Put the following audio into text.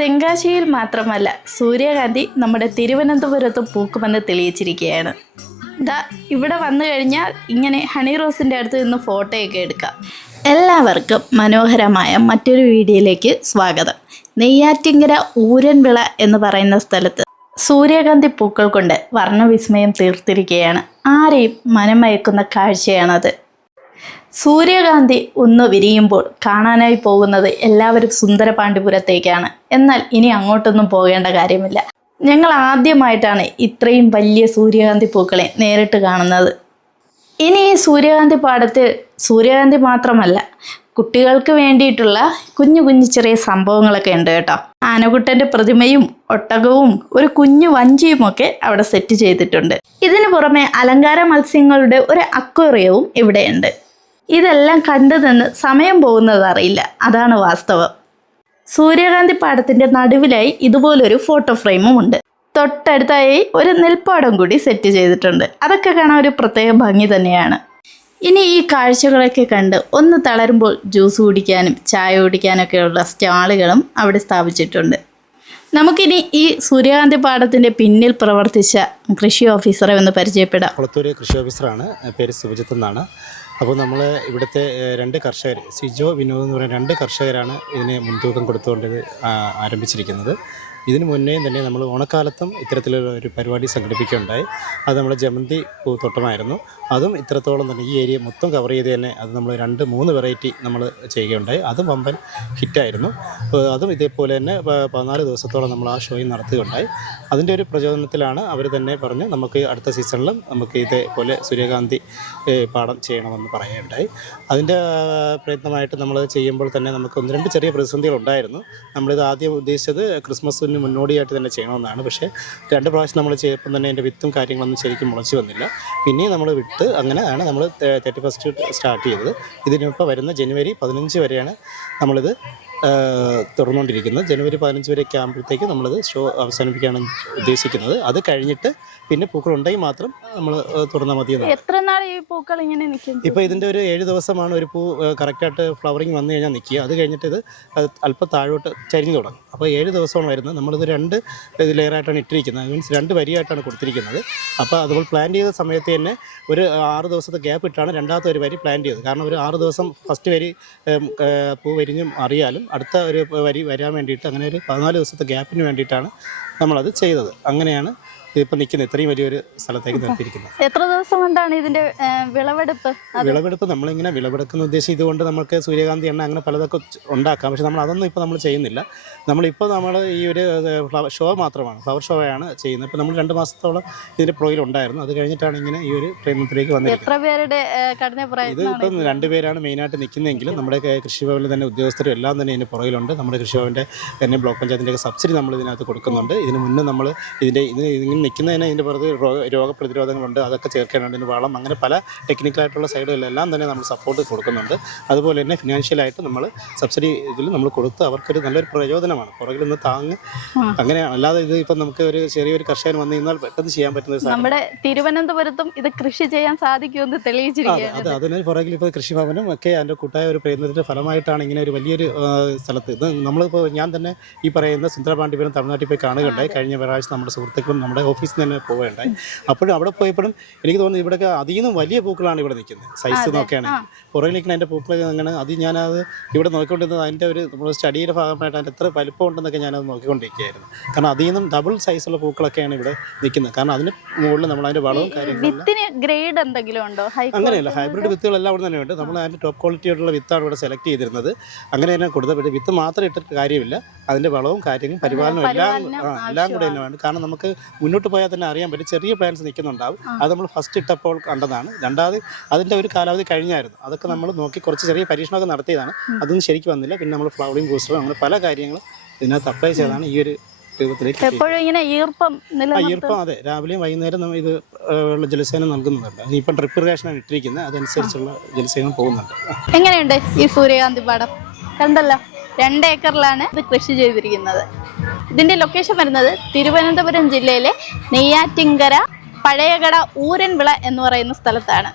തെങ്കാശിയിൽ മാത്രമല്ല സൂര്യകാന്തി നമ്മുടെ തിരുവനന്തപുരത്ത് പൂക്കുമെന്ന് തെളിയിച്ചിരിക്കുകയാണ്. ഇവിടെ വന്നു കഴിഞ്ഞാൽ ഇങ്ങനെ ഹണി റോസിൻ്റെ അടുത്ത് നിന്ന് ഫോട്ടോയൊക്കെ എടുക്കാം. എല്ലാവർക്കും മനോഹരമായ മറ്റൊരു വീഡിയോയിലേക്ക് സ്വാഗതം. നെയ്യാറ്റിങ്കര ഊരൻവിള എന്ന് പറയുന്ന സ്ഥലത്ത് സൂര്യകാന്തി പൂക്കൾ കൊണ്ട് വർണ്ണവിസ്മയം തീർത്തിരിക്കുകയാണ്. ആരെയും മനമയക്കുന്ന കാഴ്ചയാണത്. സൂര്യകാന്തി ഒന്ന് വിരിയുമ്പോൾ കാണാനായി പോകുന്നത് എല്ലാവരും സുന്ദരപാണ്ഡിപുരത്തേക്കാണ്. എന്നാൽ ഇനി അങ്ങോട്ടൊന്നും പോകേണ്ട കാര്യമില്ല. ഞങ്ങൾ ആദ്യമായിട്ടാണ് ഇത്രയും വലിയ സൂര്യകാന്തി പൂക്കളെ നേരിട്ട് കാണുന്നത്. ഇനി ഈ സൂര്യകാന്തി പാടത്തിൽ സൂര്യകാന്തി മാത്രമല്ല, കുട്ടികൾക്ക് വേണ്ടിയിട്ടുള്ള കുഞ്ഞു കുഞ്ഞു ചെറിയ സംഭവങ്ങളൊക്കെ ഉണ്ട് കേട്ടോ. ആനകുട്ടൻ്റെ പ്രതിമയും ഒട്ടകവും ഒരു കുഞ്ഞു വഞ്ചിയുമൊക്കെ അവിടെ സെറ്റ് ചെയ്തിട്ടുണ്ട്. ഇതിനു പുറമെ അലങ്കാര മത്സ്യങ്ങളുടെ ഒരു അക്വേറിയവും ഇവിടെയുണ്ട്. ഇതെല്ലാം കണ്ടു നിന്ന് സമയം പോകുന്നത് അറിയില്ല, അതാണ് വാസ്തവം. സൂര്യകാന്തി പാടത്തിൻ്റെ നടുവിലായി ഇതുപോലൊരു ഫോട്ടോ ഫ്രെയിമും ഉണ്ട്. തൊട്ടടുത്തായി ഒരു നെൽപ്പാടം കൂടി സെറ്റ് ചെയ്തിട്ടുണ്ട്. അതൊക്കെ കാണാൻ ഒരു പ്രത്യേക ഭംഗി തന്നെയാണ്. ഇനി ഈ കാഴ്ചകളൊക്കെ കണ്ട് ഒന്ന് തളരുമ്പോൾ ജ്യൂസ് കുടിക്കാനും ചായ കുടിക്കാനൊക്കെയുള്ള സ്റ്റാളുകളും അവിടെ സ്ഥാപിച്ചിട്ടുണ്ട്. നമുക്കിനി ഈ സൂര്യകാന്തി പാടത്തിൻ്റെ പിന്നിൽ പ്രവർത്തിച്ച കൃഷി ഓഫീസറെ ഒന്ന് പരിചയപ്പെടാം. കുളത്തൂർ കൃഷി ഓഫീസറാണ്, പേര് സുഭിജിത്ത് എന്നാണ്. അപ്പോൾ നമ്മൾ ഇവിടുത്തെ രണ്ട് കർഷകർ, സിജോ വിനോദ് എന്ന് പറയുന്ന രണ്ട് കർഷകരാണ് ഇതിന് മുൻതൂക്കം കൊടുത്തുകൊണ്ട് ഇത് ആരംഭിച്ചിരിക്കുന്നത്. ഇതിനു മുന്നേ തന്നെ നമ്മൾ ഓണക്കാലത്തും ഇത്തരത്തിലുള്ള ഒരു പരിപാടി സംഘടിപ്പിക്കുകയുണ്ടായി. അത് നമ്മുടെ ജമന്തി പൂത്തോട്ടമായിരുന്നു. അതും ഇത്രത്തോളം തന്നെ ഈ ഏരിയ മൊത്തം കവർ ചെയ്ത് തന്നെ അത് നമ്മൾ 2-3 വെറൈറ്റി നമ്മൾ ചെയ്യുകയുണ്ടായി. അതും വമ്പൻ ഹിറ്റായിരുന്നു. അതും ഇതേപോലെ തന്നെ 14 ദിവസത്തോളം നമ്മൾ ആ ഷോയിൽ നടത്തുകയുണ്ടായി. അതിൻ്റെ ഒരു പ്രചോദനത്തിലാണ് അവർ തന്നെ പറഞ്ഞ് നമുക്ക് അടുത്ത സീസണിലും നമുക്ക് ഇതേപോലെ സൂര്യകാന്തി പാടം ചെയ്യണമെന്ന് പറയുകയുണ്ടായി. അതിൻ്റെ പ്രയത്നമായിട്ട് നമ്മളത് ചെയ്യുമ്പോൾ തന്നെ നമുക്ക് 1-2 ചെറിയ പ്രതിസന്ധികളുണ്ടായിരുന്നു. നമ്മളിത് ആദ്യം ഉദ്ദേശിച്ചത് ക്രിസ്മസിന് മുന്നോടിയായിട്ട് തന്നെ ചെയ്യണമെന്നാണ്. പക്ഷേ 2 പ്രാവശ്യം നമ്മൾ ചെയ്യപ്പം തന്നെ അതിൻ്റെ വിത്തും കാര്യങ്ങളൊന്നും ശരിക്കും മുളച്ച് വന്നില്ല. പിന്നെയും നമ്മൾ വിട്ട് അങ്ങനെയാണ് നമ്മൾ 31st സ്റ്റാർട്ട് ചെയ്തത്. ഇതിനിപ്പോൾ വരുന്ന ജനുവരി 15 വരെയാണ് നമ്മളിത് തുടർന്നുകൊണ്ടിരിക്കുന്നത്. ജനുവരി 15 വരെയൊക്കെ ആകുമ്പോഴത്തേക്ക് നമ്മളിത് ഷോ അവസാനിപ്പിക്കുകയാണ് ഉദ്ദേശിക്കുന്നത്. അത് കഴിഞ്ഞിട്ട് പിന്നെ പൂക്കൾ ഉണ്ടെങ്കിൽ മാത്രം നമ്മൾ തുറന്നാൽ മതി. എത്ര നാൾ ഈ പൂക്കൾ ഇങ്ങനെ നിൽക്കും? ഇപ്പോൾ ഇതിൻ്റെ ഒരു 7 ദിവസമാണ് ഒരു പൂ കറക്റ്റായിട്ട് ഫ്ലവറിങ് വന്നു കഴിഞ്ഞാൽ നിൽക്കുക. അത് കഴിഞ്ഞിട്ട് ഇത് അല്പം താഴോട്ട് ചരിഞ്ഞു തുടങ്ങും. അപ്പോൾ 7 ദിവസമാണ് വരുന്നത്. നമ്മളിത് 2 ലെയറായിട്ടാണ് ഇട്ടിരിക്കുന്നത്. മീൻസ് 2 വരിയായിട്ടാണ് കൊടുത്തിരിക്കുന്നത്. അപ്പോൾ അതുപോലെ പ്ലാൻ ചെയ്ത സമയത്ത് തന്നെ ഒരു 6 ദിവസത്തെ ഗ്യാപ്പ് ഇട്ടാണ് രണ്ടാമത്തെ ഒരു വരി പ്ലാൻ ചെയ്തത്. കാരണം ഒരു 6 ദിവസം ഫസ്റ്റ് വരി പൂ വരിഞ്ഞും അറിയാലും അടുത്ത ഒരു വരി വരാൻ വേണ്ടിയിട്ട് അങ്ങനെ ഒരു 14 ദിവസത്തെ ഗ്യാപ്പിന് വേണ്ടിയിട്ടാണ് നമ്മളത് ചെയ്തത്. അങ്ങനെയാണ് ഇതിപ്പോൾ നിൽക്കുന്നത്, ഇത്രയും വലിയൊരു സ്ഥലത്തേക്ക് നിർത്തിയിരിക്കുന്നത്. എത്ര ദിവസം കൊണ്ടാണ് ഇതിൻ്റെ വിളവെടുപ്പ്? വിളവെടുപ്പ് നമ്മളിങ്ങനെ വിളവെടുക്കുന്ന ഉദ്ദേശം ഇതുകൊണ്ട് നമുക്ക് സൂര്യകാന്തി എണ്ണ അങ്ങനെ പലതൊക്കെ ഉണ്ടാക്കാം. പക്ഷേ നമ്മൾ അതൊന്നും ഇപ്പോൾ നമ്മൾ ചെയ്യുന്നില്ല. നമ്മളിപ്പോൾ നമ്മൾ ഈ ഒരു ഷോ മാത്രമാണ്, ഫ്ലവർ ഷോ ആണ് ചെയ്യുന്നത്. ഇപ്പോൾ നമ്മൾ 2 മാസത്തോളം ഇതിൻ്റെ പുറകിൽ ഉണ്ടായിരുന്നു. അത് കഴിഞ്ഞിട്ടാണ് ഇങ്ങനെ ഈ ഒരു പ്രേമത്തിലേക്ക് വന്നിരിക്കുന്നത്. ഇത് ഇപ്പം 2 പേരാണ് മെയിനായിട്ട് നിൽക്കുന്നതെങ്കിലും നമ്മുടെ കൃഷിഭവനിൽ തന്നെ ഉദ്യോഗസ്ഥരും എല്ലാം തന്നെ ഇതിന് പുറകിലുണ്ട്. നമ്മുടെ കൃഷിഭവൻ്റെ തന്നെ ബ്ലോക്ക് പഞ്ചായത്തിൻ്റെയൊക്കെ സബ്സിഡി നമ്മൾ ഇതിനകത്ത് കൊടുക്കുന്നുണ്ട്. ഇതിന് മുന്നേ നമ്മൾ ഇതിങ്ങനെ നിൽക്കുന്നതിന് ഇതിൻ്റെ പുറത്ത് രോഗപ്രതിരോധങ്ങളുണ്ട്, അതൊക്കെ ചേർക്കാനുണ്ട്. ഇതിന് വളം, അങ്ങനെ പല ടെക്നിക്കലായിട്ടുള്ള സൈഡുകളിലെല്ലാം തന്നെ നമ്മൾ സപ്പോർട്ട് കൊടുക്കുന്നുണ്ട്. അതുപോലെ തന്നെ ഫിനാൻഷ്യലായിട്ട് നമ്മൾ സബ്സിഡി ഇതിൽ നമ്മൾ കൊടുത്ത് അവർക്കൊരു നല്ലൊരു പ്രയോജനമാണ്, പുറകിൽ നിന്ന് താങ്ങ്. അങ്ങനെയാണ്. അല്ലാതെ ഇത് ഇപ്പം നമുക്ക് ഒരു ചെറിയൊരു കർഷകൻ വന്നു കഴിഞ്ഞാൽ പെട്ടെന്ന് ചെയ്യാൻ പറ്റുന്ന നമ്മുടെ തിരുവനന്തപുരത്തും ഇത് കൃഷി ചെയ്യാൻ സാധിക്കുമെന്ന് തെളിയിച്ചിരിക്കുകയാണ്. അത് അതിന് പുറകിൽ ഇപ്പോൾ കൃഷിഭവനും ഒക്കെ അതിൻ്റെ കൂട്ടായ ഒരു പ്രയത്നത്തിൻ്റെ ഫലമായിട്ടാണ് ഇങ്ങനെ ഒരു വലിയൊരു സ്ഥലത്ത് ഇത് നമ്മളിപ്പോൾ ഞാൻ തന്നെ ഈ പറയുന്ന സുന്ദരപാണ്ഡിപുരം തമിഴ്നാട്ടിൽ പോയി കാണുകയുണ്ടായി. കഴിഞ്ഞ പ്രാവശ്യം നമ്മുടെ സുഹൃത്തുക്കളും നമ്മുടെ ഓഫീസിൽ നിന്ന് തന്നെ പോവുകയുണ്ടായി. അപ്പോഴും അവിടെ പോയപ്പോഴും എനിക്ക് തോന്നുന്നു ഇവിടെയൊക്കെ അധികം വലിയ പൂക്കളാണ് ഇവിടെ നിൽക്കുന്നത്. സൈസ് നോക്കുകയാണെങ്കിൽ പുറകിൽ നിൽക്കുന്ന അതിൻ്റെ പൂക്കൾ അങ്ങനെ ഞാനത് ഇവിടെ നോക്കിക്കൊണ്ടിരുന്നത് അതിൻ്റെ ഒരു നമ്മൾ സ്റ്റഡിയുടെ ഭാഗമായിട്ട് അതിൻ്റെ എത്ര വലിപ്പം ഉണ്ടെന്നൊക്കെ ഞാനത് നോക്കിക്കൊണ്ടിരിക്കുകയായിരുന്നു. കാരണം അതിൽ നിന്നും ഡബിൾ സൈസുള്ള പൂക്കളൊക്കെയാണ് ഇവിടെ നിൽക്കുന്നത്. കാരണം അതിന് മുകളിൽ നമ്മൾ അതിൻ്റെ വളവും കാര്യങ്ങളും ഗ്രേഡ് എന്തെങ്കിലും ഉണ്ടോ? അങ്ങനെയല്ല, ഹൈബ്രിഡ് വിത്തുകളെല്ലാം അവിടെ തന്നെ ഉണ്ട്. നമ്മൾ അതിൻ്റെ ടോപ്പ് ക്വാളിറ്റിയായിട്ടുള്ള വിത്താണ് ഇവിടെ സെലക്ട് ചെയ്തിരുന്നത്. അങ്ങനെ തന്നെ കൊടുത്തപ്പോൾ വിത്ത് മാത്രം ഇട്ടിട്ട് കാര്യമില്ല, അതിൻ്റെ വളവും കാര്യങ്ങളും പരിപാലനവും എല്ലാം കൂടെ തന്നെ വേണം. കാരണം നമുക്ക് മുന്നോട്ട് പോയാൽ തന്നെ അറിയാൻ പറ്റും ചെറിയ പ്ലാന്റ്സ് നിൽക്കുന്നുണ്ടാവും. അത് നമ്മൾ ഫസ്റ്റ് ഇട്ടപ്പോൾ കണ്ടതാണ്. രണ്ടാമത് അതിൻ്റെ ഒരു കാലാവധി കഴിഞ്ഞായിരുന്നു. അതൊക്കെ നമ്മൾ നോക്കി കുറച്ച് ചെറിയ പരീക്ഷണമൊക്കെ നടത്തിയതാണ്. അതൊന്നും ശരിക്കും വന്നില്ല. പിന്നെ നമ്മൾ ഫ്ലവറിംഗ് ബൂസ്റ്ററും അങ്ങനെ പല കാര്യങ്ങളും ഇതിനകത്ത് അപ്ലൈ ചെയ്താണ് ഈ ഒരു രൂപത്തിലേക്ക്. ഈർപ്പം അതെ, രാവിലെയും വൈകുന്നേരം നമ്മൾ ഇത് ജലസേനം നൽകുന്നുണ്ട്. ഇപ്പം ഡ്രിപ്പ് ഇറിഗേഷനാണ് ഇട്ടിരിക്കുന്നത്, അതനുസരിച്ചുള്ള ജലസേനം പോകുന്നുണ്ട്. എങ്ങനെയുണ്ട് ഈ സൂര്യകാന്തി പാടം? കണ്ടല്ലോ, 2 ഏക്കറിലാണ് ഇത് കൃഷി ചെയ്തിരിക്കുന്നത്. ഇതിൻ്റെ ലൊക്കേഷൻ വരുന്നത് തിരുവനന്തപുരം ജില്ലയിലെ നെയ്യാറ്റിങ്കര പഴയകട ഊരൻവിള എന്ന് പറയുന്ന സ്ഥലത്താണ്.